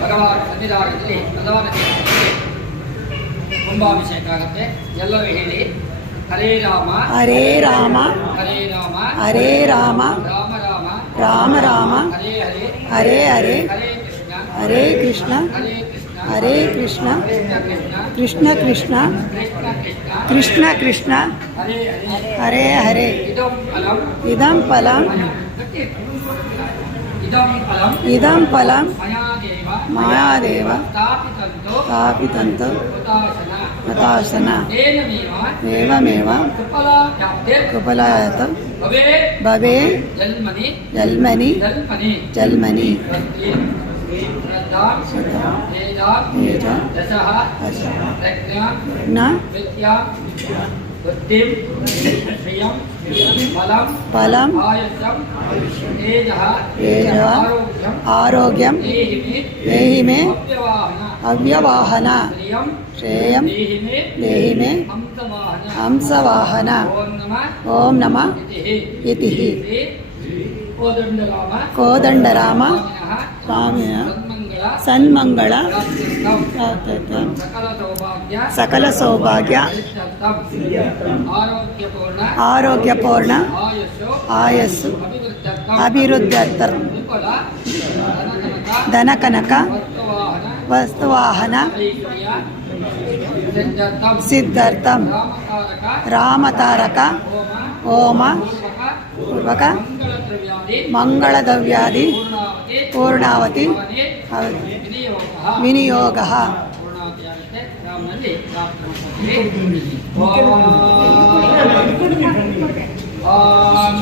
ಭಗವಾನ್ ಸನ್ನಿಧಾನದಲ್ಲಿ ಪ್ರಧಾನಕ್ಕೆ ಕುಂಭಾಭಿಷೇಕ ಆಗುತ್ತೆ. ಎಲ್ಲರೂ ಹೇಳಿ ಹರೇ ರಾಮ ಹರೇ ರಾಮ ಹರೇ ರಾಮ ಹರೇ ರಾಮ ರಾಮ ರಾಮ ರಾಮ ರಾಮ ಹರೇ ಹರೇ ಹರೇ ಹರೇ ಹರೇ ಕೃಷ್ಣ ಹರೇ ಕೃಷ್ಣ ಹರೇ ಕೃಷ್ಣ ಹರೇ ಕೃಷ್ಣ ಕೃಷ್ಣ ಕೃಷ್ಣ ಕೃಷ್ಣ ಕೃಷ್ಣ ಕೃಷ್ಣ ಹರೇ ಹರೇ ಹರೇ ಹರೇ ಇದಂ ಫಲಂ ಇದಂ ಫಲಂ ಮಯಾದೇವ ಮಾಯಾದೇವ ಸ್ಥಾಪಿತಂತು ಸ್ಥಾಪಿತಂತು ಹತಾಶನ ಏವಮೇವ ಕುಪಲಾಯತ ಭವೇ ಜಲ್ಮನಿ ಜಲ್ಮನಿ ತೇಜ ನ ಫಲಂ ತೇಜ ಆರೋಗ್ಯಂ ದೇಹಿ ಮೇ ಅವ್ಯವಾಹನ ಶ್ರೇಯಂ ದೇಹಿ ಮೇ ಹಂಸವಾಹನ ಓಂ ನಮಃ ಇತಿ ಕೋದಂಡರಾಮ ಸ್ವಾಮಿಯ ಸನ್ಮಂಗಳ ಸಕಲ ಸೌಭಾಗ್ಯ ಆರೋಗ್ಯಪೂರ್ಣ ಆಯಸ್ಸು ಅಭಿವೃದ್ಧಿ ಧನಕನಕ ವಸ್ತುವಾಹನ ಸಿದ್ಧಾರ್ಥಂ ರಾಮತಾರಕ ಹೋಮ ಪೂರ್ವಕ ಮಂಗಳದ್ರವ್ಯಾದಿ ಪೂರ್ಣಾವತಿ ವಿನಿಯೋಗ ಓಂ